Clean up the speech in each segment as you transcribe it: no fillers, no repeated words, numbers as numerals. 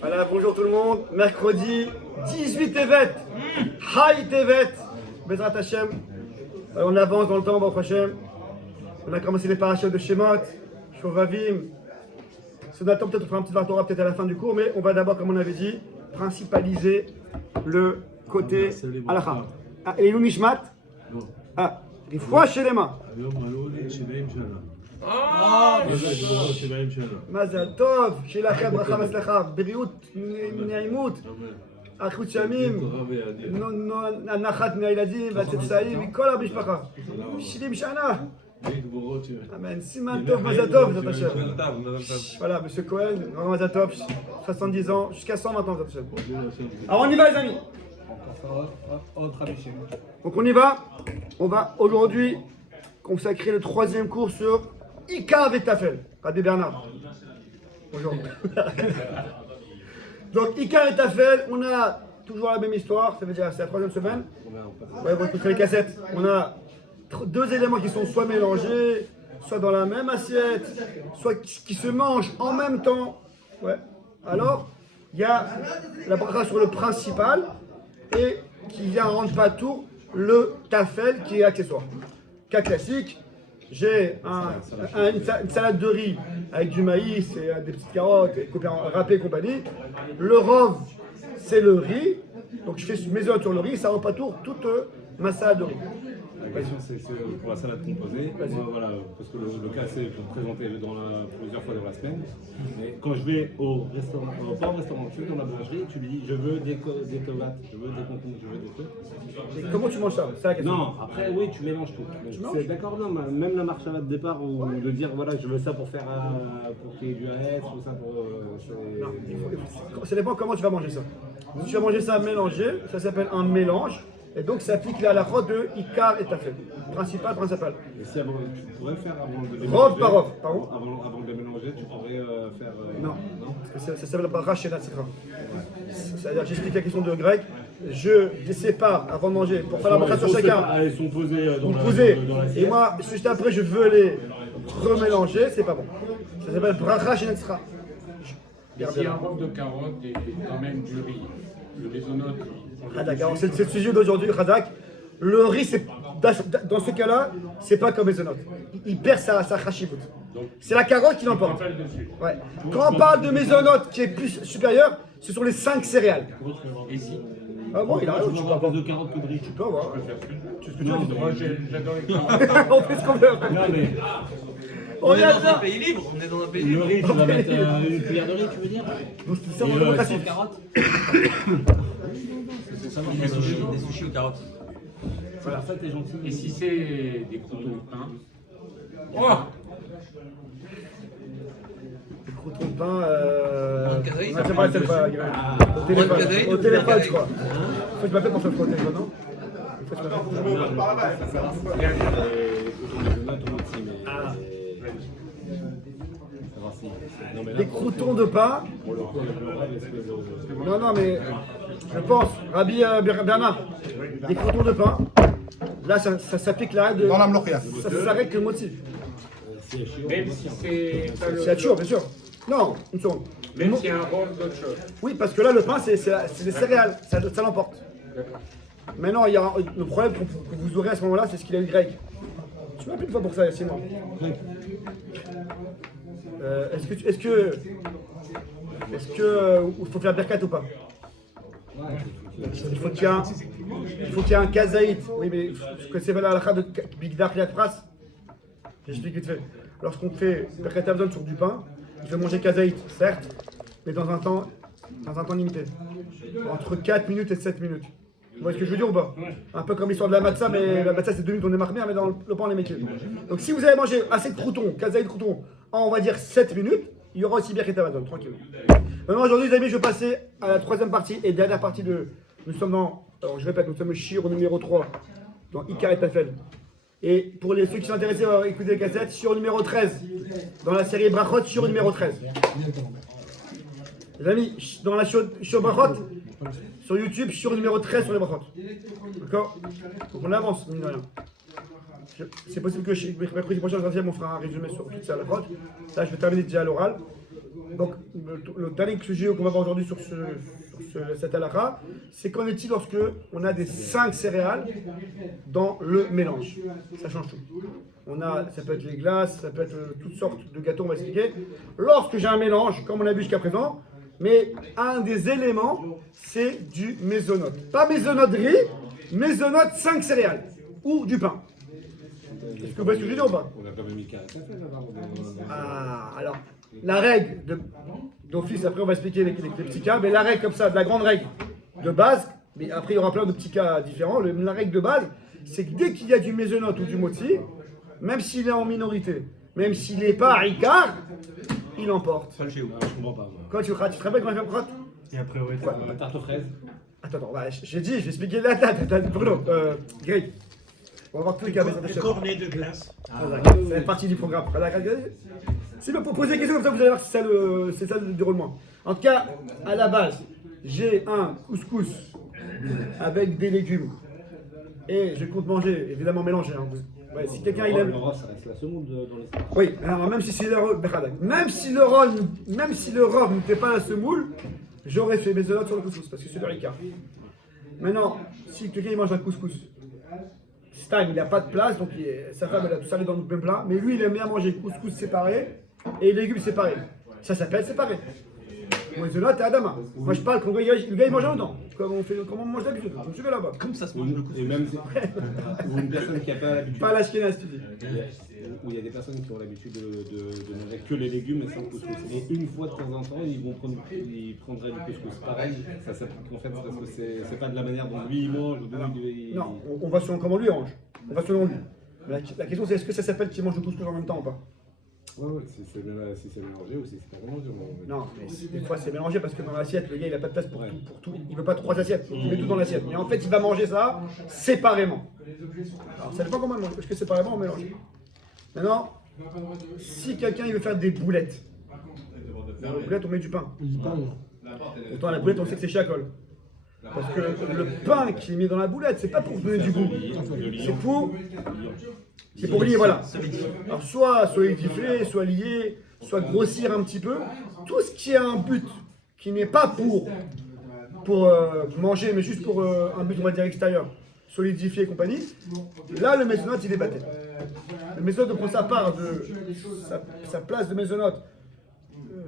Voilà, bonjour tout le monde. Mercredi 18 Tevet. Haï Tevet. Bezrat Hashem. On avance dans le temps, Baruch Hashem. On a commencé les parachutes de Shemot, Shovavim. Si on attend, peut-être on fera un petit Vartora peut-être à la fin du cours, mais on va d'abord, comme on avait dit, principaliser le côté halakha. Ah, et Nishmat. Ah, Rifwa Shelema. Mazal Tov, Shelachem, Bracha Maslacha, Beriut, Neimut, Achut Shamim, Anachat Me'ayiladim, Vatzetsa'im, Kol HaMishpacha, Shilim Shana. Amen. Siman Tov, Mazal Tov, Zat Hashem. Voilà, monsieur Cohen, grand Mazal Tov, 70 ans, jusqu'à 120 ans, Zat Hashem. Alors on y va les amis. Donc on y va. On va aujourd'hui consacrer le troisième cours sur Ikar Vetafel. Rabbi Bernard. Bonjour. Donc Ikar et Tafel, on a toujours la même histoire, ça veut dire c'est la troisième semaine. Ouais, vous écoutez les cassettes. On a deux éléments qui sont soit mélangés, soit dans la même assiette, soit qui se mangent en même temps. Ouais. Alors, il y a la bracha sur le principal et qui vient rendre patour le tafel qui est accessoire. Cas classique, j'ai une salade de riz avec du maïs et des petites carottes, râpées et compagnie. Le rov, c'est le riz. Donc je fais mes œufs sur le riz, ça rend patour toute ma salade de riz. La question c'est pour la salade composée, moi, voilà, parce que le cas c'est présenté plusieurs fois dans la semaine. Mais quand je vais au restaurant, pas au restaurant, tu es dans la boulangerie, tu lui dis je veux des tomates, je veux des concombres, je veux des trucs. Comment tu manges ça? C'est la question. Non, après oui, tu mélanges tout. C'est d'accord, non, même la marche à de départ ou de dire voilà, je veux ça pour faire pour qu'il y ait du AS ou ça pour. Ça dépend comment tu vas manger ça. Si tu vas manger ça mélangé, ça s'appelle un mélange. Et donc ça applique la halakha de Ikar et Tafel. Principal. Et si avant, tu pourrais faire avant de les Rov mélanger. par rov, pardon. Avant de les mélanger, tu pourrais faire. Non, parce que ça s'appelle la bracha chez Natsikha. C'est-à-dire, j'explique la question de grec. Je les sépare avant de manger pour faire la bracha sur chacun. Ils sont posés dans la Et moi, juste après, je veux les remélanger, c'est pas bon. Ça s'appelle bracha chez Natsikha. Mais s'il y a un rôle de carottes et quand même du riz, le mésonote. Ah d'accord, c'est le sujet d'aujourd'hui, Razak. Le riz, dans ce cas-là, c'est pas comme les notes. Il perd sa chashivut. C'est la carotte qui l'emporte. Ouais. Quand on parle de mésonote qui est plus supérieur, ce sont les 5 céréales. Et si Ah bon, il a raison, tu peux avoir de carottes que de riz. Tu peux avoir. Tu ce que tu veux. moi j'adore les carottes. On fait ce qu'on veut. Non mais On est dans un pays libre, on est dans un pays le libre. riz, tu vas mettre une cuillère de riz, tu veux dire? Donc c'est ça, mon démocratie. Carottes. Ça marche. Des sushis aux carottes. Voilà, ça t'es gentil. Et si c'est des croutons de pain. Oh, Les croutons de pain, Kazaï, on a déjà parlé cette fois, Kazaï, au téléphone, je Kazaï. crois. Faut que je m'appelle pour faire le téléphone, non? Faut que je m'appelle. Il y a les croutons de tomates aussi, mais. Ah. Savoir si. Non, mais là, Des croutons de pain. pour le coup, avec le rêve, est-ce que. Non, mais je pense, Rabbi Bernard, des croutons de pain, là ça s'applique la règle de. Dans la mlochia. Ça s'arrête que le motif. C'est chiant. même si c'est pas le. C'est à toujours, bien sûr. Non, une seconde. Même s'il y a un rôle d'autre chose. Oui, parce que là, le pain, c'est des céréales, ça l'emporte. D'accord. Maintenant, il y a le problème que vous aurez à ce moment-là, c'est ce qu'il a eu grec. Tu m'appelles une fois pour ça, sinon. Est-ce que il faut faire berkat ou pas? Il faut qu'il y ait un kazaït. Oui, mais ce que c'est la halakha de Bigdar Liat Pras. J'explique vite fait. Lorsqu'on fait berkat Avzon sur du pain, il faut manger kazaït, certes, mais dans un temps limité. Entre 4 minutes et 7 minutes. Vous voyez ce que je veux dire ou pas? Un peu comme l'histoire de la matzah, mais la matzah c'est 2 minutes, on est marmé, mais dans le pain on est métier. Donc si vous avez mangé assez de croutons, kazaït croutons, en on va dire 7 minutes, il y aura aussi berkat Avzon, tranquille. Maintenant aujourd'hui les amis, je vais passer à la troisième partie et dernière partie de. Nous sommes dans. Alors je répète, nous sommes au Shir numéro 3, dans Ikar et Tafel. Et pour ceux qui sont intéressés à écouter les cassettes, Shir numéro 13, dans la série Brachot, Shir numéro 13. Les amis, dans la Shir Brachot, sur YouTube, Shir numéro 13 sur les Brachot. D'accord? Donc on avance, mine de rien. C'est possible que mercredi prochain, on fera un résumé sur toute ça, la Brachot. Là, je vais terminer déjà à l'oral. Donc, le dernier sujet qu'on va voir aujourd'hui sur cette halakha, c'est qu'en est-il lorsque on a des 5 céréales dans le mélange? Ça change tout. Ça peut être les glaces, ça peut être toutes sortes de gâteaux, on va expliquer. Lorsque j'ai un mélange, comme on a vu jusqu'à présent, mais un des éléments, c'est du mésonote. Pas mésonote riz, mésonote 5 céréales ou du pain. Est-ce que vous voyez ce que je veux dire ou pas? On a quand même mis 4 Ah, alors, la règle d'office, après on va expliquer les petits cas, mais la règle comme ça, de la grande règle de base, mais après il y aura plein de petits cas différents, la règle de base, c'est que dès qu'il y a du mésonote ou du moti, même s'il est en minorité, même s'il n'est pas à Icar, il emporte. Pas le chez vous. Je comprends pas. Quand tu rates, tu te rappelles comment il fait pour rater? Et après, ouais, La tarte aux fraises. Attends, bah, j'ai dit, je vais expliquer la date, Bruno, Greg. On va voir tous les cas. Les cornets de glace. Ça fait partie du programme. C'est pour poser des questions comme ça, vous allez voir si c'est ça le déroulement. En tout cas, à la base, j'ai un couscous avec des légumes. Et je compte manger, évidemment mélangé. Hein. Ouais, si quelqu'un il aime. L'Europe, ça reste la semoule dans les stars. Oui, alors même si le rhum n'était pas la semoule, j'aurais fait mes notes sur le couscous parce que c'est le ricard. Maintenant, si quelqu'un il mange un couscous, Stein il n'a pas de place, donc sa femme elle a tout salé dans le même plat, mais lui il aime bien manger couscous séparé et légumes séparés. Ça s'appelle séparé. Moi je note à Adama. Moi je parle quand le gars il mange en même temps, comme on mange d'habitude. Vous me suivez là-bas. Comme ça se mange le coup. Et même ou une personne qui n'a pas l'habitude. Pas l'ashkénaze, tu dis. Où il y a des personnes qui ont l'habitude de manger que les légumes et sans couscous. Et une fois de temps en temps, ils prendraient du couscous. Pareil, ça s'applique en fait parce que c'est pas de la manière dont lui il mange. Non, on va selon comment lui il mange. On va selon lui. La question c'est est-ce que ça s'appelle qu'il mange du couscous en même temps ou pas? Ouais, si c'est mélangé ou si c'est pas mélangé. Non, mais des fois c'est mélangé parce que dans l'assiette, le gars il a pas de place pour tout. Il veut pas 3 assiettes, il met tout dans l'assiette. Mais en fait, il va manger ça séparément. Alors ça dépend comment il mange, parce que séparément on mélange. Maintenant, si quelqu'un il veut faire des boulettes, dans la boulette on met du pain. Pourtant la boulette on sait que c'est chacol. Parce que le pain qui est mis dans la boulette, c'est pas pour donner du goût, c'est pour lier, voilà. Alors soit solidifier, soit lier, soit grossir un petit peu. Tout ce qui a un but qui n'est pas pour manger, mais juste pour un but on va dire extérieur, solidifier et compagnie, là le mésonote il est battu. Le mésonote prend sa part de sa place de mésonote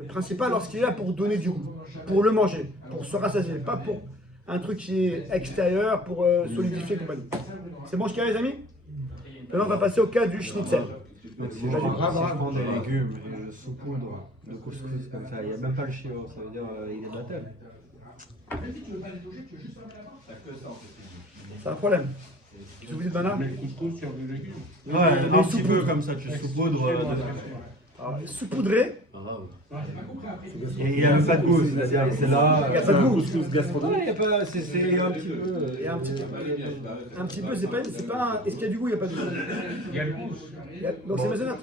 principale lorsqu'il est là pour donner du goût, pour le manger, pour se rassasier, pas pour un truc qui est extérieur, pour solidifier et compagnie. C'est bon jusqu'à les amis? Maintenant on va passer au cas du schnitzel. Donc si je prends des légumes et je saupoudre de couscous comme ça, il n'y a même pas le chiot, ça veut dire il est battel. C'est un problème. Tu vous dites Bana? Le couscous sur du légume. Ouais, un petit peu comme ça, tu saupoudres. Saupoudré. Et il n'y a même pas de goût, c'est-à-dire c'est là. Il n'y a pas de goût. Couscous gastronomique. Il y a pas, c'est un petit peu. Et un petit peu, c'est pas est-ce qu'il y a du goût? Il n'y a pas de goût. Il y a le mousse. Donc c'est maisonnat.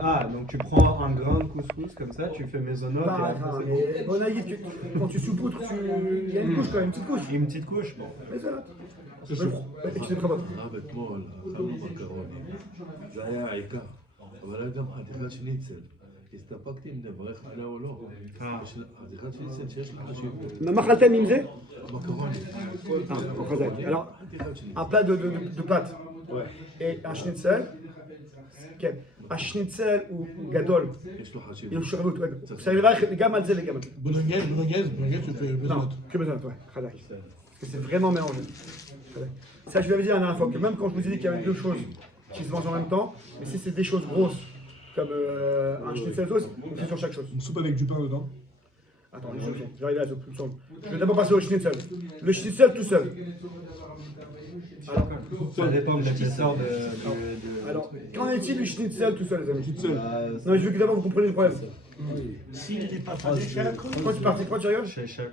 Ah, donc tu prends un grain de couscous comme ça, tu fais maisonnot. Pas un grain, mais bon avis, quand tu saupoudres, il y a une couche quand même, une petite couche. Une petite couche, bon. Maisonnat. Et tu sais pas votre. אתמול אכלנו מקרוני, זה היה העיקר, אבל גם חתיכת שניצל. הסתפקתי אם נברך עליה או לא. חתיכת שניצל שיש לך חשיבות. Ma khaltem imzé? מקרוני. Alors, un plat de pâtes et un schnitzel. Un schnitzel ou gadol. יש לו Il חשיבות. y a le charbon, ouais. Ça va les gammes, elles les gammes. Bolognaise, tu fais Non, que maisonnat, ouais. Khadak. Parce que c'est vraiment mélangé. Ça, je vous avais dit la dernière fois que même quand je vous ai dit qu'il y avait deux choses qui se mangent en même temps, mais si c'est des choses grosses, comme un schnitzel sauce, on fait sur chaque chose. Une soupe avec du pain dedans. Attends, je vais arriver à la soupe, tout ensemble. Je vais d'abord passer au schnitzel. Le schnitzel tout seul. Ça dépend de l'épaisseur de. Alors, qu'en est-il du schnitzel tout seul, les amis? Seul. Non, je veux que d'abord vous compreniez le problème. S'il n'est pas fané, Pourquoi tu parles? Pourquoi tu rigoles? Chez chacun.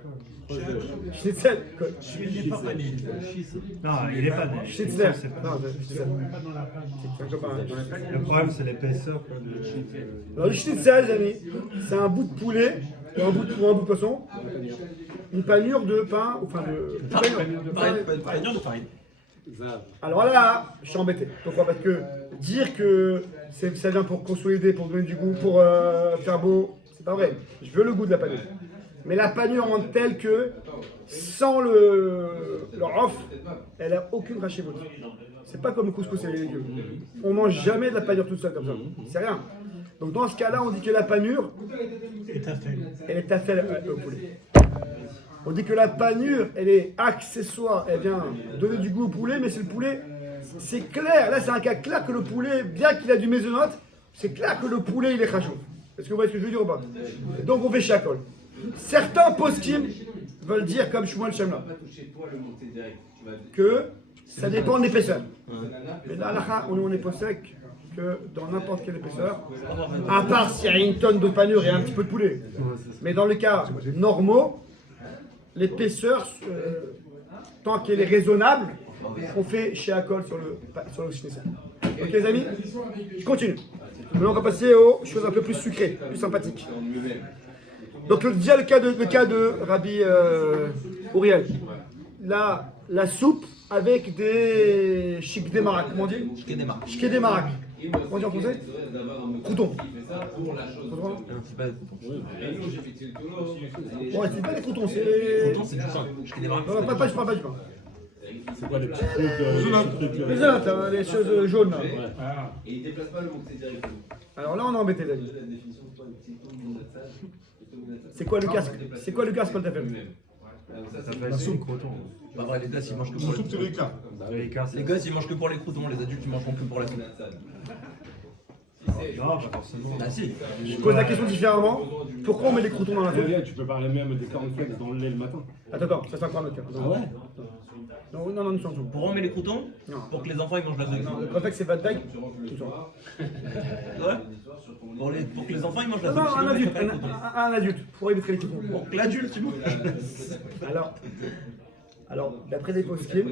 Schnitzel. s'il n'est pas fané. Non, il est pas né. Schnitzel. C'est pas- Non, schnitzel. C'est un copain. Le problème, c'est l'épaisseur. quoi, Alors, le schnitzel, les amis, c'est un bout de poulet ou un bout de poisson, une panure de pain, enfin de farine. Alors là, je suis embêté. Pourquoi? Parce que dire que ça vient pour consolider, pour donner du goût, pour faire beau, C'est pas vrai. Je veux le goût de la panure. Mais la panure en telle que, sans le off, elle a aucune rachivot. C'est pas comme le couscous et les légumes. On mange jamais de la panure toute seule comme ça. C'est rien. Donc dans ce cas-là, on dit que la panure, elle est taffelle au poulet. On dit que la panure, elle est accessoire. Elle vient donner du goût au poulet, mais c'est le poulet. C'est clair. Là, c'est un cas clair que le poulet, bien qu'il a du mésonote, c'est clair que le poulet, il est chachou. Est-ce que vous voyez ce que je veux dire ou pas? Donc on fait chacol. Certains poskim veulent dire, comme Shmuel Shemla, que ça dépend de l'épaisseur. Mais là, on est pas sec que dans n'importe quelle épaisseur, à part s'il y a une tonne de panure et un petit peu de poulet. Mais dans les cas normaux, l'épaisseur, tant qu'elle est raisonnable, on fait chez Akol sur le schnitzel. Ok les amis? Je continue. Maintenant on va passer aux choses un peu plus sucrées, plus sympathiques. Donc déjà le cas de Rabbi Uriel. La soupe avec des chic des marac, comment on dit? Chic des marac. Comment on dit en français? Croutons. C'est pas des croutons. Ouais, c'est pas des croutons, c'est... Croutons, c'est du pain. Je connais pas. Non, pas du pain. C'est quoi les petits trucs Les zonates, hein, les choses jaunes. Là. Ah, Et il déplace pas le mot direct. Alors là, on est embêté, les amis. C'est quoi le casque? C'est quoi le casque quand t'as fait? Ça fait c'est croton. Bah ouais, les gars, ils mangent que pour les croutons. Les gars, ils mangent que pour les croutons. Les adultes, ils mangeront que pour la soupe. Non, pas forcément. Ah si. Je pose la question différemment. Pourquoi on met des croutons dans la soupe? Tu peux parler même des cornflakes dans le lait le matin. Attends, ça c'est encore un autre cas. Ah ouais? Non, nous sommes tout. Pourquoi on met les croutons? Non. Pour que les enfants ils mangent la soupe. Le préfet c'est Bad Bag. Tout ça. Ouais. Pour que les enfants ils mangent la Non, soupe. un sinon, ils adulte, feraient pas les croutons. un adulte, pour éviter les croutons. Pour que l'adulte tu manges. Alors, d'après les poskim,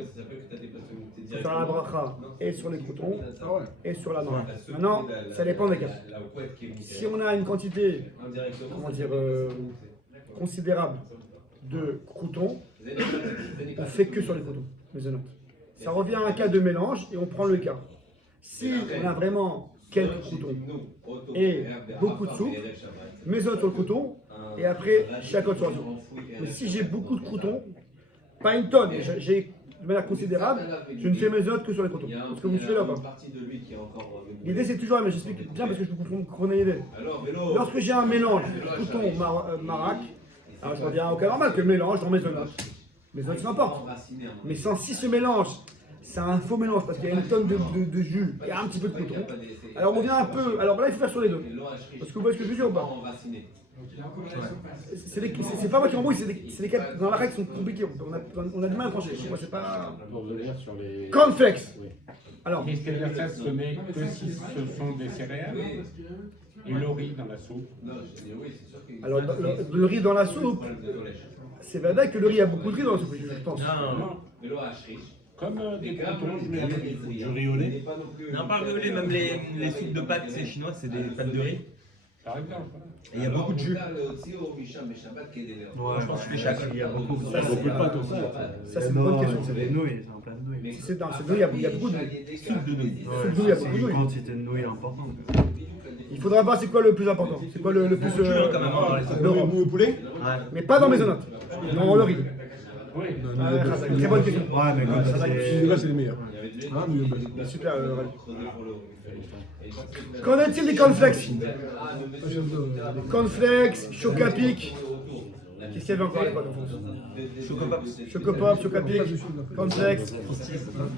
il faut faire la bracha et sur les croutons et sur la noix. Maintenant, ça dépend des cas. Si on a une quantité, comment dire, considérable de croutons, on fait que sur les croutons, les zénotes. Ça revient à un cas de mélange et on prend le cas. Si on a vraiment quelques croutons et beaucoup de soupe, mésonote sur le crouton et après chaque autre sur la soupe. Mais si j'ai beaucoup de croutons, pas une tonne, j'ai de manière considérable, je ne fais mes notes que sur les croutons. Est-ce que vous me suivez là ou pas? L'idée c'est toujours la même, j'explique bien parce que je vous comprenez l'idée. Lorsque j'ai un mélange crouton marac, alors je reviens au cas normal que mélange dans mes notes. Mes notes n'importe. Mais si ce mélange, c'est un faux mélange parce qu'il y a une tonne de jus et un petit peu de crouton, alors on vient un peu. Alors là il faut faire sur les deux. Parce que vous voyez ce que je veux dire ou pas? C'est pas moi qui embrouille, c'est des cas dans la règle qui sont compliqués. On a du mal à trancher. Moi, c'est pas. Pour revenir sur les. Cornflakes. Oui. Alors. qu'est-ce qu'elle va faire? Ce n'est que si ce sont des céréales et le riz dans la soupe. Alors, le riz dans la soupe, c'est vrai que le riz a beaucoup de riz dans la soupe, je pense. Non. Comme des croutons, je mets avec du riz au lait. Non, pas le lait, même les soupes de pâtes, c'est chinois, c'est des pâtes de riz. Par exemple. Et il y a beaucoup de jus. Ouais, je pense que je fais chaque. il y a beaucoup Ça, beaucoup de pâtes aussi. Ça, c'est une bonne question. C'est des nouilles, c'est en plein de nouilles. Si c'est dans cette nouilles, il y a beaucoup de Soupe de nouilles. soupe de nouilles, il y a beaucoup de C'est une nouilles. quantité de nouilles importante. Il faudra voir c'est quoi le plus important. C'est quoi le plus. Quand même, dans les soupes. Le poulet? Ouais. mais pas dans mes notes. Dans le riz. Oui. Très bonne question. Ouais, mais comme ça, Celui-là, c'est les meilleurs. Ah, mais Super. Qu'en est-il des cornflakes? Cornflakes, Chocapic. Qu'est-ce qu'il y avait encore à l'époque en France? Chocopop, Chocapic, cornflakes,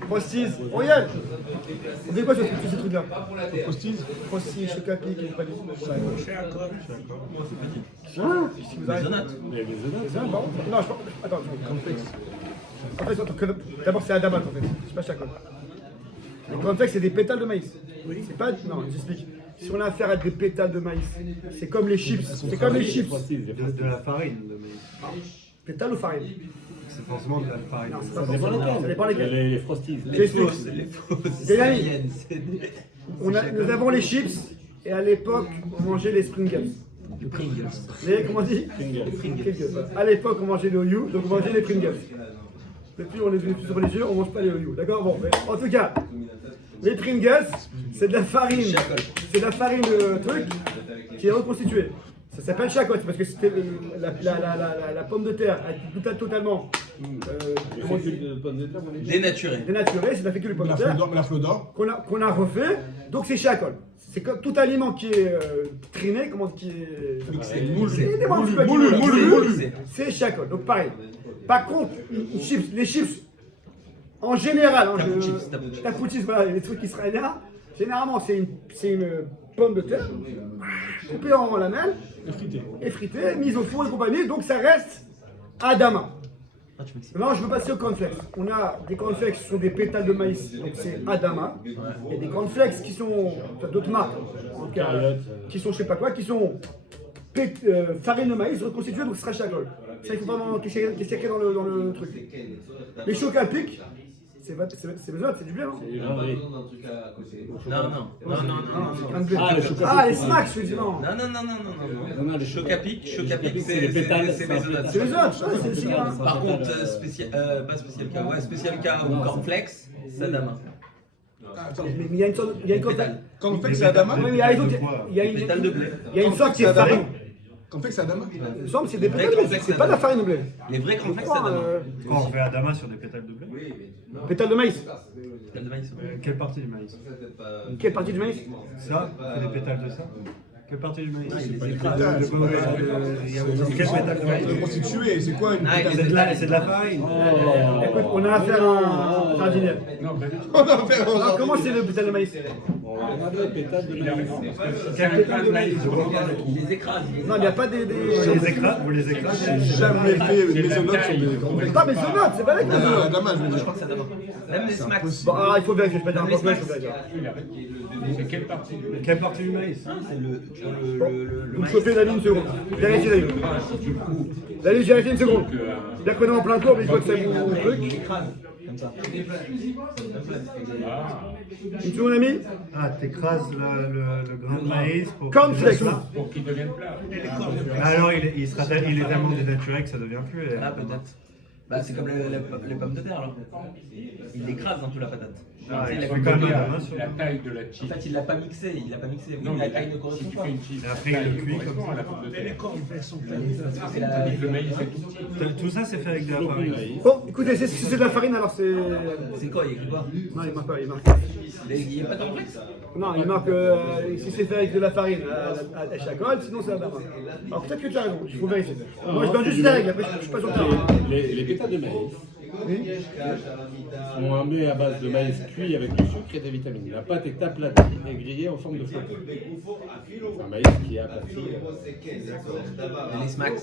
Frosties. Oh yeah! On fait quoi sur tous ces trucs-là? Frosties, Chocapic et compagnie. Ah, si vous avez... Maisonnette. Mais les C'est un bon. Non, je pense... Attends, en fait, d'abord c'est Adamat en fait, c'est pas chaque. Les cornflakes c'est des pétales de maïs. C'est pas... Non, j'explique. Si on a affaire à des pétales de maïs, c'est comme les chips. C'est comme les chips. de la farine de maïs. Pétales ou farine? C'est forcément de la farine. Non, c'est pas forcément. Ça dépend lesquels. Les frosties. J'explique. Les fausses. Des amis. Nous avons les chips et à l'époque on mangeait les Pringles. Le Pringles. Comment on dit? Pringles. À l'époque on mangeait les Oyu, donc on mangeait les Pringles. Depuis on est devenu plus religieux, on mange pas les Oyu, d'accord? Bon, mais en tout cas, les Pringles, c'est de la farine. C'est de la farine de truc qui est reconstituée. Ça s'appelle chacotte parce que c'était la pomme de terre a été totalement comment dire, Dénaturé. dénaturée, c'est la fécule de pomme de terre Mais la fleur d'or. qu'on a refait, donc c'est chacotte. C'est comme tout aliment qui est triné, comment qui est moulu, c'est chacotte. Donc pareil. Par contre, les chips, en général, tapouchis, voilà, les trucs israéliens, généralement c'est une pomme de terre coupée en lamelles, effritée, mise au four et compagnie, donc ça reste Adama. Maintenant, je veux passer au cornflakes. On a des cornflakes qui sont des pétales de maïs, donc c'est Adama. Il y a des cornflakes qui sont d'autres marques, donc, qui sont je sais pas quoi, qui sont farine de maïs reconstituée, donc ce sera chagol. Ça, il faut vraiment qui est écrit dans le truc. Les chocs à pic, c'est besoin, c'est du blé, non? Non, C'est plein de blé. Ah, les smacks, je dis non. non. Le choc à pic, c'est les pétales. c'est mes odeurs. C'est les autres, c'est le cigare. Par contre, pas spécial K, ouais, spécial K ou cornflakes, c'est Adama. Mais il y a une sorte, il y a une Pétale. Cornflakes, c'est Adama. Oui, mais il y a une autre, il y a Pétale de blé. il y a une sorte qui est farine. Cornflakes, c'est Adama. Il me semble que c'est des pétales de blé, c'est pas de la farine de blé. Les vrais Je cornflakes, c'est crois, Adama. Quand on fait Adama sur des pétales de blé, pétales de maïs. Pétale de maïs. quelle partie du maïs? Quelle partie du maïs? Ça, c'est des pétales de ça? Quelle partie du maïs? Il les Quel pétale de maïs? Constitué, c'est quoi une Ah, pétale il est C'est de la farine. Écoute, on a affaire à un jardinier. On a fait Alors, comment c'est le pétale de maïs? Quel pétale de maïs? Il les écrase. Non, il n'y a pas des. Vous les écrasez? jamais fait une maisonnote sur des cornflakes. Pas mais c'est note, c'est pas là que Ah, Adama, je veux Je dire. crois que c'est Adama. Même les smacks. Bon, alors il faut vérifier, je peux dire Même les n'importe quoi, il smacks. faut vérifier. C'est quelle partie? Quelle partie du maïs? C'est le Vous me chauffez la ligne une seconde. Vérifiez la ligne. La ligne, j'ai vérifié une seconde. Bien qu'on est en plein cours, mais je vois que c'est mon truc. comme ça. Une seconde, ami. Ah, t'écrases le grain de maïs pour. Cornflakes. Pour qu'il devienne plat. Alors il est tellement dénaturé que ça devient plus. Ah, peut-être. Bah, c'est comme les pommes de terre alors. Il écrase un peu la patate. Ah, Tu sais, il il a faut fait quand même comme- Adama sur. La taille de la En chip. fait, il l'a pas mixé. Il l'a pas mixé. Oui, Non, la mais taille ne si correspond tu pas. fais une chip, Et après, il le cuit comme correspond ça. à la pomme de terre. Parce que c'est la- Le maïs est tout petit. Tout ça, c'est fait avec de la farine. Bon, écoutez, si c'est de la farine, alors c'est. C'est quoi, il écrit quoi? Non, il marque pas, il marque. Il n'y a pas de complexe? Non, il marque si c'est fait avec de la farine à chacol, sinon c'est Adama. Alors peut-être que tu as raison, il faut vérifier. Moi je donne juste la règle, après je suis pas sur le terrain. Les pétales de maïs Oui. sont un mets à base de maïs cuit avec du sucre et des vitamines. La pâte est aplatie et grillée en forme de flocon. C'est un maïs qui est aplati. Les smacks.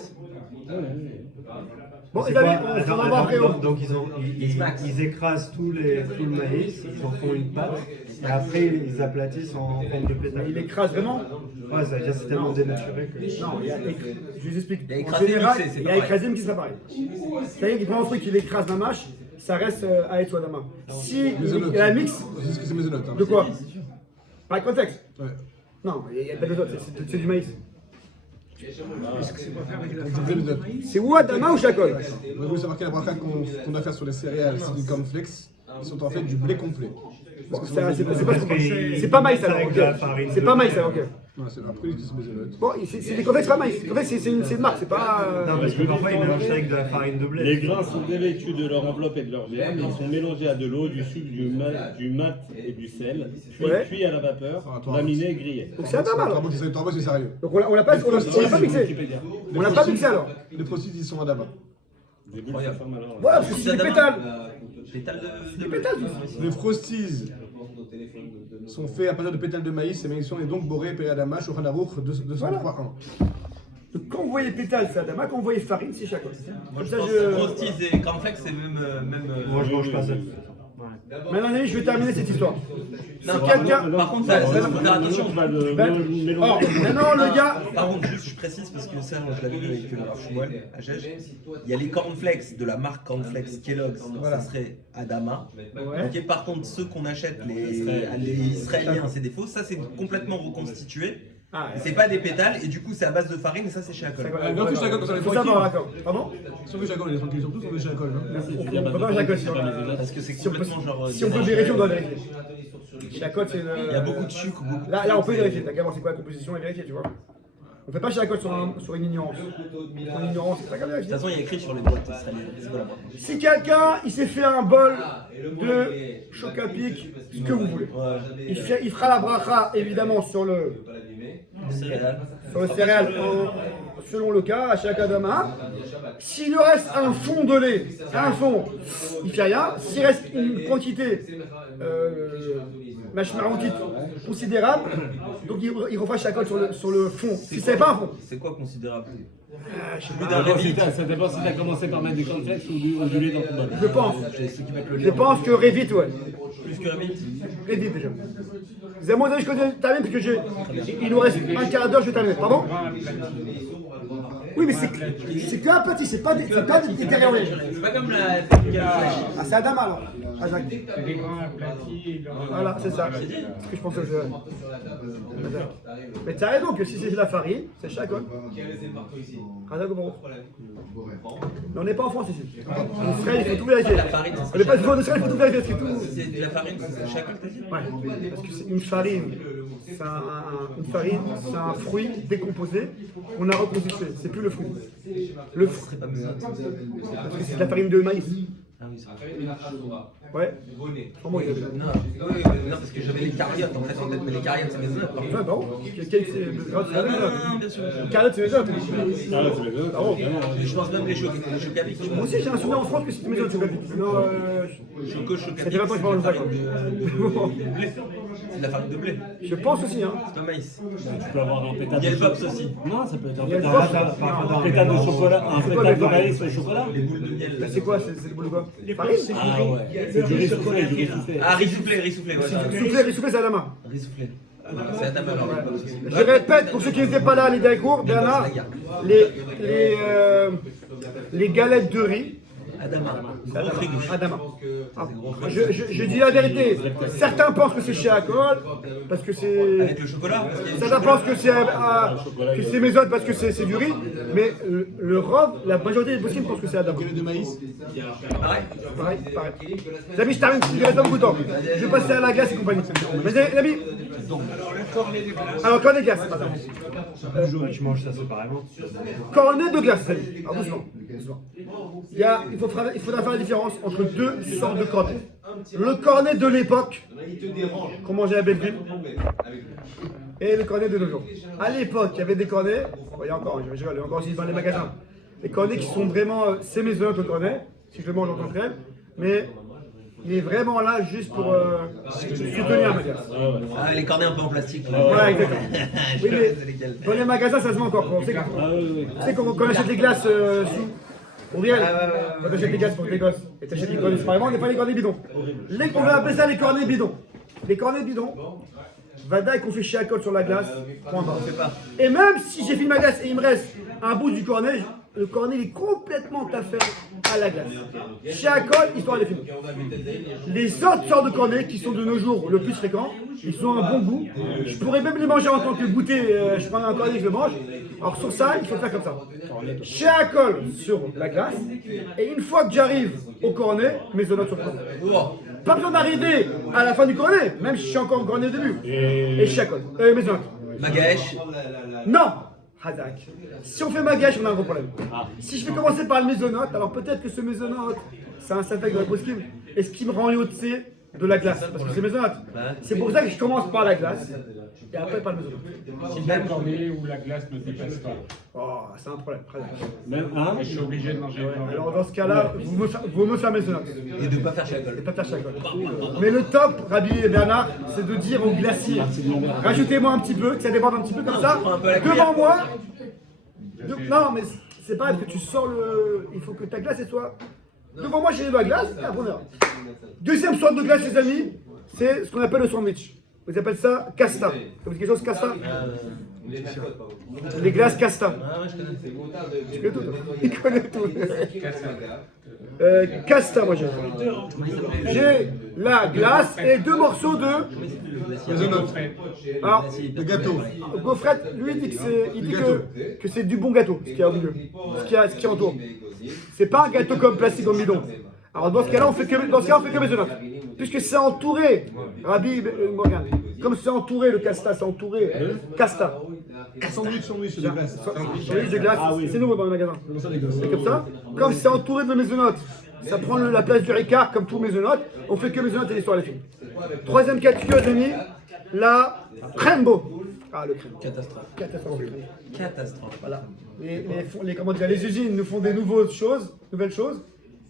Bon, C'est les amis, quoi? on Attends, va voir après. donc Les smacks. ils écrasent tout le maïs, ils en font une pâte, et après ils aplatissent en forme de pétale. Il écrase vraiment. Ouais, ça veut dire que c'est tellement dénaturé que. Non, je vous explique. Il y a En écrasé, général, mixé, c'est il y pas a pareil. écrasé, mais qui sera pareil. C'est-à-dire qu'il prend un truc, il écrase la mâche, ça reste à Etso Adama. Si il y a la mix, C'est ce que c'est maisonnote. Hein. de quoi? Pas de contexte. Ouais. Non, il n'y a pas de autres, c'est du maïs. C'est maisonnote. C'est ou Adama ou Chacol? Moi, je veux savoir quelle bracha qu'on a fait sur les céréales, c'est du cornflakes. Ils sont en fait du blé complet. Bon, c'est pas ce qu'on pense. qu'il- C'est pas maïs alors, avec ok. de la farine C'est de pas blé. maïs alors, ok. Ouais, c'est après ils disent maisonnote. Bon, c'est des contextes pas maïs. En fait, c'est une marque, c'est pas. Non, parce que parfois ils mélangent ça avec de la farine de blé. Les grains sont dévêtus de leur enveloppe et de leur germe. Ils sont mélangés à de l'eau, du sucre, du mat et du sel, Ouais. cuits à la vapeur, Attends. laminés et grillés. Donc c'est Adama alors. Toi, c'est sérieux. Donc on l'a pas mixé. On l'a pas mixé alors. Les processus, ils sont Adama. Des boules se forment alors. Voilà, parce que c'est des pétales. Pétales de Des pétales. Les frosties sont faits à partir de pétales de maïs. Ces maïs sont donc borés et Adama, Shulchan Aruch 203.1. Donc quand vous voyez pétales, c'est Adama. Quand vous voyez farine, c'est Chacol. Comme ça, Frosties et cornflakes, c'est même. Moi je mange pas ça. Maintenant, les amis, je vais terminer cette histoire. Non, Si quelqu'un. par contre, ça, faut faire attention. On va le Ben, mélanger. or, maintenant, le gars. Par contre, juste je précise parce que ça, je l'avais vu avec Shmuel à Gège. Il y a les cornflakes de la marque Cornflakes Kellogg's, ça serait Adama. Ouais. Ok, par contre, ceux qu'on achète, les Israéliens, c'est des faux. Ça, c'est complètement reconstitué. Ah, C'est pas des pétales et du coup, c'est à base de farine et ça, c'est chez Akol. Non, que Chacol, quand on est Faut savoir, tranquille. d'accord. Pardon? Sauf que Chacol, on est tranquille. Surtout sur le Chacol. On peut pas Chacol sur Parce que c'est Si on peut, complètement genre. si on peut vérifier, on doit vérifier. Chacol, c'est. Il y a beaucoup de sucre, beaucoup. Là, on peut vérifier. D'accord, c'est quoi la composition et vérifier, tu vois. On ne fait pas Shakol sur une ignorance. Sur une ignorance, c'est pas comme ça. De toute façon, il y a écrit sur les boîtes israéliennes. C'est quoi la marque? Si quelqu'un il s'est fait un bol de choc à pic, ce que vous voulez, il fera la bracha évidemment sur le céréal selon le cas, à chaque adama. S'il lui reste un fond de lait, un fond, il fait rien. S'il reste une quantité considérable, donc il refera chaque sur le fond. Si c'est pas un fond. C'est quoi considérable? Ça dépend si tu as commencé par mettre des cornflakes ou du lait dans ton bol. Je pense. Ceux qui mettent le lait. Je pense que Revit, ouais. Plus que Revit. Revit déjà. Vous avez moins d'avis que je termine parce que il nous reste un quart d'heure, je vais terminer. Pardon? Oui, mais c'est qu'un petit, c'est pas des terres. C'est pas comme la. Ah, c'est Adama alors. Ah, Jacques. Les grands aplatis. Voilà, c'est ça. C'est ce que je pensais aussi. Mais tu as raison que si c'est de la farine, c'est Shakol. Razak ou Baruch. Mais on n'est pas en France ici. En Israël, il faut tout vérifier. On n'est pas en Israël, il faut tout vérifier. C'est de la farine, c'est Shakol, t'as dit? Ouais, parce que c'est une farine. C'est un fruit décomposé qu'on a reconstitué. C'est plus le fruit. Le fruit. Parce que c'est de la farine de maïs. Ah oui, c'est vrai. Ouais. Comment il y avait Non, parce que j'avais les cariotes en fait en tête, mais les cariotes c'est mes œufs. Ah non, Bien sûr. Carotte, c'est les autres. Ah, c'est les deux. Je pense même les chocapics. Moi aussi, j'ai un souvenir en France que c'était mes autres chocapics. Non, Chocapics. ça fait longtemps que je parle de ça. C'est de la farine de blé. Je pense aussi, hein. C'est pas maïs. Tu peux avoir un pétard Il y a de le Pops aussi. Non, ça peut être un Il y a le pétard de chocolat, un pétard de maïs au chocolat. Les boules de miel. C'est quoi? C'est le boulot quoi? Farine? Ah ouais, c'est du riz soufflé, du riz soufflé. Ah, riz soufflé, ouais. Riz soufflé, c'est à la main. Riz soufflé. C'est à ta main alors. Je répète, pour ceux qui n'étaient pas là, les Daïkours, Bernard, les galettes de riz. Adama. Adama. Je dis la vérité. Certains pensent que c'est chez Akol, parce que c'est. Avec le chocolat. Certains pensent que c'est Mésote parce que c'est du riz, mais le robe, la majorité des possibles pensent que c'est Adama. De maïs. Pareil. Les amis, je termine, il reste pas beaucoup de temps. Je vais passer à la glace et compagnie. Mais les amis. Alors, cornet de glace, madame. Je mange ça séparément. Cornet de glace, les amis. Alors, doucement. Il faudra faire la différence entre deux sortes de cornets. Le cornet de l'époque, qu'on mangeait à Belleville, et le cornet de nos jours. À l'époque, il y avait des cornets, il y a encore, il y a encore aussi dans les magasins, des cornets qui sont vraiment, c'est mes œufs, le cornet, si je le mange en tant que tel, mais il est vraiment là juste pour soutenir ma glace. Ah, les cornets un peu en plastique. Ouais, exactement. Oui, mais dans les magasins, ça se vend encore. Tu sais qu'on achète des glaces sous. Pour Riel, quand t'achètes des glaces pour tes gosses et t'achètes des cornets séparément, on n'est pas les cornets bidons. On va appeler ça les cornets bidons. Les cornets bidons, Vadaï qu'on fait chez Akol sur la glace, point barre. Et même si j'ai fini ma glace et il me reste un bout du cornet, le cornet il est complètement taffé à la glace. Chez Akol, histoire de film. Les autres sortes de cornets qui sont de nos jours le plus fréquents, ils ont un bon goût. Je pourrais même les manger en tant que goûter, je prends un cornet et je le mange. Alors sur ça, il faut faire comme ça. Chez Akol sur la glace, et une fois que j'arrive au cornet, mes notes sur le cornet. Pas besoin d'arriver à la fin du cornet, même si je suis encore au cornet au début. Et chez Akol, mes notes. Magaèche. Non, Hazak. Si on fait Magash, on a un gros problème. Si je vais commencer par le mésonote, alors peut-être que ce mésonote, c'est un safek de la poskim. Et ce qui me rend haut, c'est de la glace, parce que c'est mésonote. C'est pour ça que je commence par la glace, et après par le mésonote. C'est un cornet où la glace ne dépasse pas. Oh, c'est un problème. Même un. Je suis obligé de manger. Alors dans ce cas-là, vous me faire mésonote. Et de pas faire Shakol. Et pas faire chaque Mais le top, Rabbi et Bernard, c'est de dire au glacier, rajoutez-moi un petit peu, que ça déborde un petit peu comme ça, devant moi. Non, mais c'est pas que tu sors le. Il faut que ta glace soit. Devant moi, j'ai de la glace, et après on verra. Deuxième sorte de glace, les amis, c'est ce qu'on appelle le sandwich. Vous appelez ça casta. Vous avez quelque chose casta? Les glaces casta. Ah ouais, je connais. Tu connais tout, toi. Il connaît tout. Casta, moi j'ai. J'ai la glace et deux morceaux de. Alors, Le gâteau. Gaufrette, lui, il dit que c'est du bon gâteau, ce qu'il y a au milieu, ce qui entoure. C'est pas un gâteau comme plastique en bidon. Alors dans ce cas-là, on fait que maisonnette. Puisque c'est entouré, Rabbi Morgan, comme c'est entouré le casta, c'est entouré casta. Sandwich de glace. Sandwich de glace, c'est nouveau dans le magasin. Comment ça, des glaces? C'est comme ça. Comme c'est entouré de maisonnottes, ça prend la place du Ricard comme tout maisonnotte. On fait que maisonnotte et l'histoire, les filles. Troisième cas de figure, les amis, la crème-beau. Ah, le crème. Catastrophe. Catastrophe. Catastrophe. Voilà. Comment dire, les usines nous font des nouvelles choses,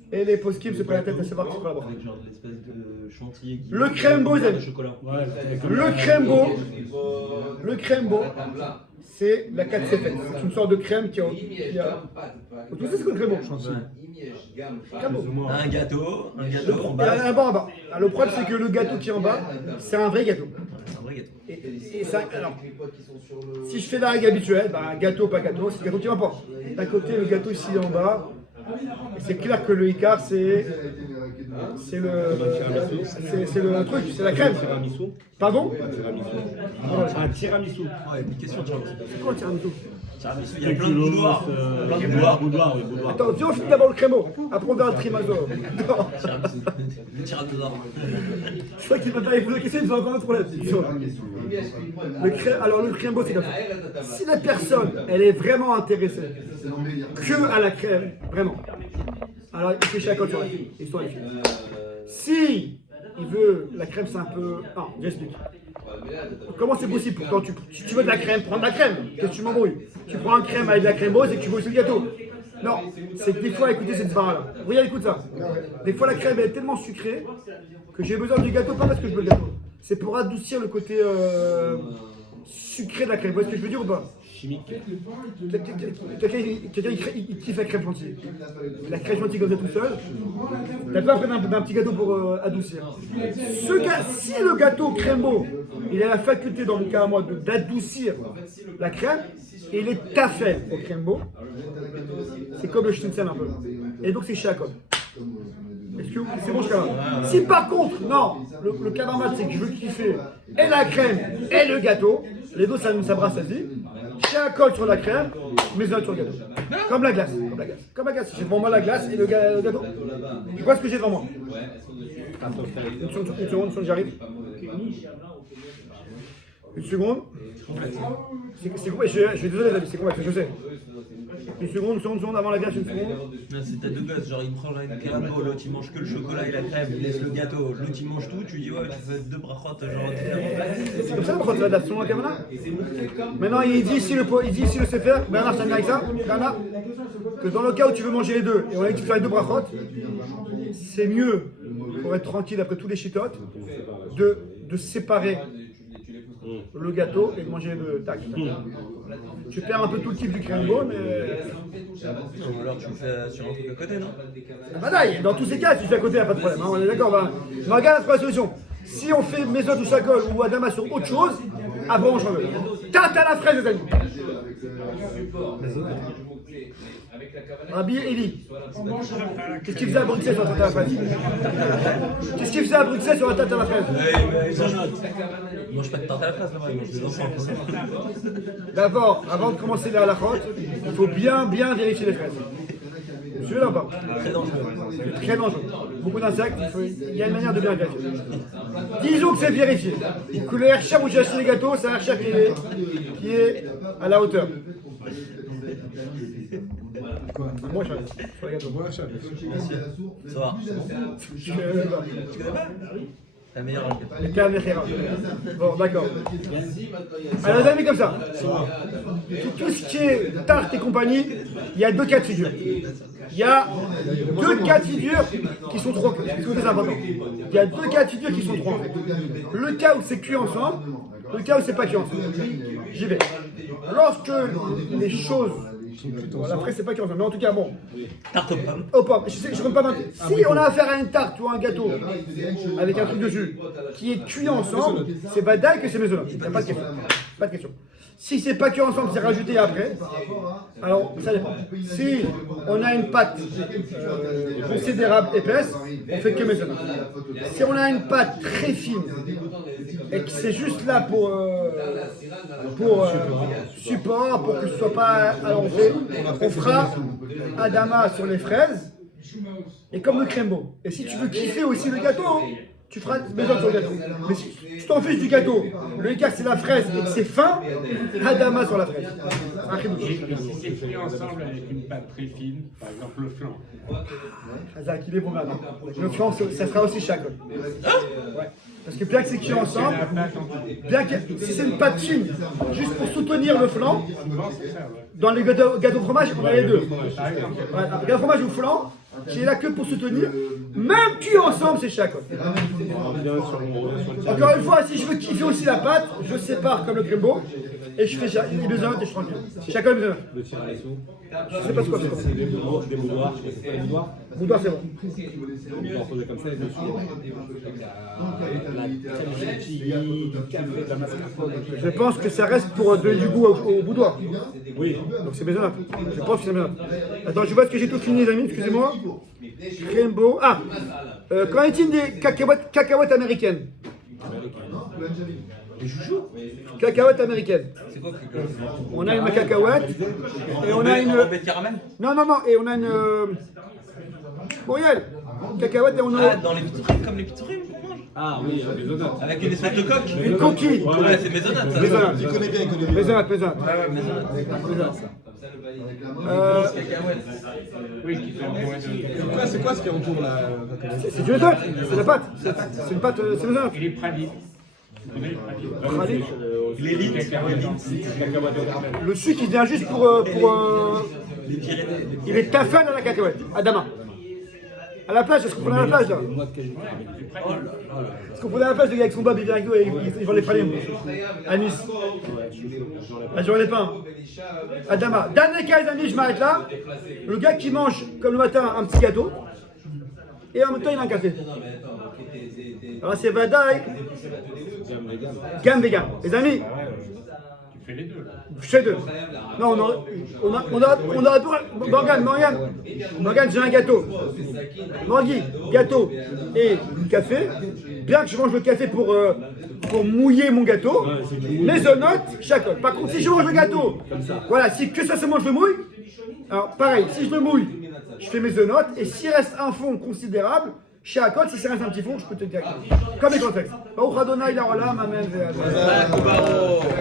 et les post-kim se prennent la tête à savoir qui se collabore. Avec genre de l'espèce de chantilly qui Le crème-beau, les de amis. chocolat. Le crème-beau, c'est la 4 c. C'est une sorte de crème qui a. Tout ça, c'est quoi le crème-beau? Crème-beau. Un gâteau en Il y bas. a un bas en bas. Alors, le problème, c'est que le gâteau qui est en bas, c'est un vrai gâteau. Un vrai gâteau. Et ça, alors, si je fais la règle habituelle, bah, gâteau, pas gâteau, c'est le gâteau qui m'importe. D'un côté, le gâteau ici en bas, et c'est clair que le Icar, c'est le truc, c'est la crème. Pardon? Un tiramisu. Ouais, une question de tiramisu. C'est quoi le tiramisu? Tiramisu, il y a plein de boudoirs. Plein de boudoirs. Boudoir. Attends, viens, on finit d'abord le crémeau. Après, on verra le trimazo. Non, Tiramisu. Le tiramisu. je crois qu'il ne peut pas répondre à la question, ils ont encore un problème. Alors, le crémeau, c'est comme ça. Si la personne, elle est vraiment intéressée que à la crème, vraiment, alors il fait chacun sur la fille, histoire des filles. Si il veut, la crème, c'est un peu. Non, j'explique. Comment c'est possible pourtant tu veux de la crème, prends de la crème. Qu'est-ce que tu m'embrouilles? Tu prends une crème avec de la crème rose et que tu veux aussi le gâteau. Non, c'est que des fois, écoutez cette là. Regarde, écoute ça. Des fois, la crème est tellement sucrée que j'ai besoin du gâteau, pas parce que je veux le gâteau. C'est pour adoucir le côté sucré de la crème. Vous voyez ce que je veux dire ou pas? Chimique. Quelqu'un il kiffe la crème chantilly. La crème chantilly comme ça tout seul. T'as pas après d'un petit gâteau pour adoucir. Si le gâteau crème-beau, il a la faculté dans mon cas à moi d'adoucir la crème, et il est taffel au crème-beau, c'est comme le schnitzel un peu. Et donc c'est Jacob. Est-ce que c'est bon, je calme? Si par contre, non, le cas normal c'est que je veux kiffer et la crème et le gâteau, les deux ça brasse assis. J'ai un col sur la crème, mes autres sur le gâteau. Comme la glace. Comme la glace. J'ai devant moi la glace et le gâteau. Je vois ce que j'ai devant moi. Une seconde, j'arrive. Une seconde. C'est quoi? Je suis désolé, les amis, c'est quoi? Je sais. Une seconde avant la glace, une seconde. C'est t'as deux gosses, genre il prend une crème, l'autre il mange que le chocolat et la crème, il laisse le gâteau, l'autre il mange tout, tu dis ouais tu fais deux brachotes genre C'est comme ça le prof de la selon la caméra. Maintenant il dit ici le sait faire, Bernard ça vient avec ça, Bernard, que dans le cas où tu veux manger les deux, et on a dit que tu fais deux brachotes, c'est mieux pour être tranquille après tous les chitotes de séparer le gâteau et de manger le tac. Tu perds un peu tout le type du crème-beau, mais. ou alors tu le fais sur un truc à côté, non? Ah bah dans tous ces cas, tu fais à côté, il n'y a pas de problème. Hein, on est d'accord, voilà. Mais regarde la solution. Si on fait maison ou chacol ou Adama sur autre chose, après on change. Tarte à la fraise, les amis. Rabbi Eli. Qu'est-ce qu'il faisait à Bruxelles sur la tarte à la fraise? Qu'est-ce qu'il faisait à Bruxelles sur la tarte à la fraise? Ils mangent pas de tarte à la fraise là-bas, ils mangent des enfants. D'abord, avant de commencer la halachot, il faut bien vérifier les fraises. Vous suivez là ou pas? Très dangereux. Très dangereux. Beaucoup d'insectes, il y a une manière de bien vérifier. Disons que c'est vérifié. Que le Hercher où j'ai acheté les gâteaux, c'est un Hercher qui est à la hauteur. Moi je suis sur les gâteaux. Ça va. Je connais pas. La meilleure. Le Khan Mechera. Bon, d'accord. Alors, les amis, comme ça. Tout ce qui est tarte et compagnie, il y a deux cas de figure. Il y a deux cas de figure qui sont trois. C'est important. Il y a deux cas de figure qui sont trois en fait. Le cas où c'est cuit ensemble, le cas où c'est pas cuit ensemble. J'y vais. Lorsque les choses. Bon, après, c'est pas cuit ensemble, mais en tout cas, bon. Tarte aux pommes. Aux pommes. Je compte pas maintenant. Si on a affaire à une tarte ou un gâteau avec un truc dessus qui est cuit ensemble, c'est badaï que c'est maisonnant. Il n'y a pas de question. Pas de question. Si c'est pas cuit ensemble, c'est rajouté après. Alors, ça dépend. Si on a une pâte considérable épaisse, on fait que maisonnant. Si on a une pâte très fine et que c'est juste là pour support, pour que ce soit pas. Alors on fera Adama sur les fraises et comme le crème-beau. Et si tu veux kiffer aussi le gâteau, tu feras besoin sur le gâteau. Mais si tu t'en fiches du gâteau, le écart c'est la fraise et que c'est fin, Adama sur la fraise. Un chidouche. Et si c'est fait ensemble avec une pâte très fine, par exemple le flan. Hazak, il est bon maintenant. Le flan, ça sera aussi chaque. Ouais. Parce que bien que c'est cuit ensemble, bien que si c'est une pâte fine, juste pour soutenir le flan, dans les gâteaux fromage, on a les deux. Ouais, gâteau fromage ou flan, qui est là que pour soutenir, même cuit ensemble, c'est chaque. Encore une fois, si je veux kiffer aussi la pâte, je sépare comme le grimbo, et je fais une besoin et je tranquille. Chacun une besoin. Le tiramisu. Je sais pas ce que C'est des boudoirs, je sais pas, des boudoirs. Boudoir, c'est bon. On peut en poser comme ça et dessus. La chantilly, du café, de la mascarpone. Je pense que ça reste pour donner du goût au boudoir. Oui. Donc c'est maisonnable. Je pense que c'est maisonnable. Attends, je vois ce que j'ai tout fini, les amis, excusez-moi. Crembo. Ah, qu'en est-il des cacahuètes américaines? Les joujoux. Cacahuètes américaines. C'est quoi que On a une cacahuète et on a une. Enrobé de caramel. Non, non, non, et on a une. Muriel, cacahuète et on Ah, a. dans les pitouris, comme les pitouris qu'on mange. Ah oui, les donuts. Avec une espèce de coque. Une coquille. Ouais, c'est maisonnade. ça. Maisonnable. Il connaît bien, il connaît bien. Maisonnable, maisonnable. Ouais, ouais, maisonnade. Cacahuètes. Oui, qui sont moins de. C'est quoi ce qui entoure la cacahuète? C'est du méthode, c'est la pâte. C'est une pâte, c'est maisonnable. Et les pralines. Vous connaissez les pralines? Praline. L'élite. Le sucre il vient juste pour Les Pyrénées. il est tafel à la cacahuète, à Dama. À la plage, est-ce qu'on prenait à la plage là? Est-ce qu'on prenait à la plage, le gars avec son bob, il vient avec nous et il vend les pralines à Nice. La journée des pains. À Dama. Dernier cas, les amis, je m'arrête là. Le gars qui mange, comme le matin, un petit gâteau. Et en même temps, il a un café. Alors c'est Vadaï. Gamme vegan. Les amis, Tu fais les deux. je fais deux. Non, on aurait pu. Morgane, j'ai un gâteau. Morgui, gâteau et café. Bien que je mange le café pour mouiller mon gâteau, maisonnote, chacun. Par contre, si je mange le gâteau, voilà, si que ça se mange, je le mouille. Alors, pareil, si je le mouille, je fais maisonnote. Et s'il reste un fond considérable, chez Akot, si ça reste un petit fond, je peux te dire. Comme les contextes. Baruch Adonai, la Olam, Amen.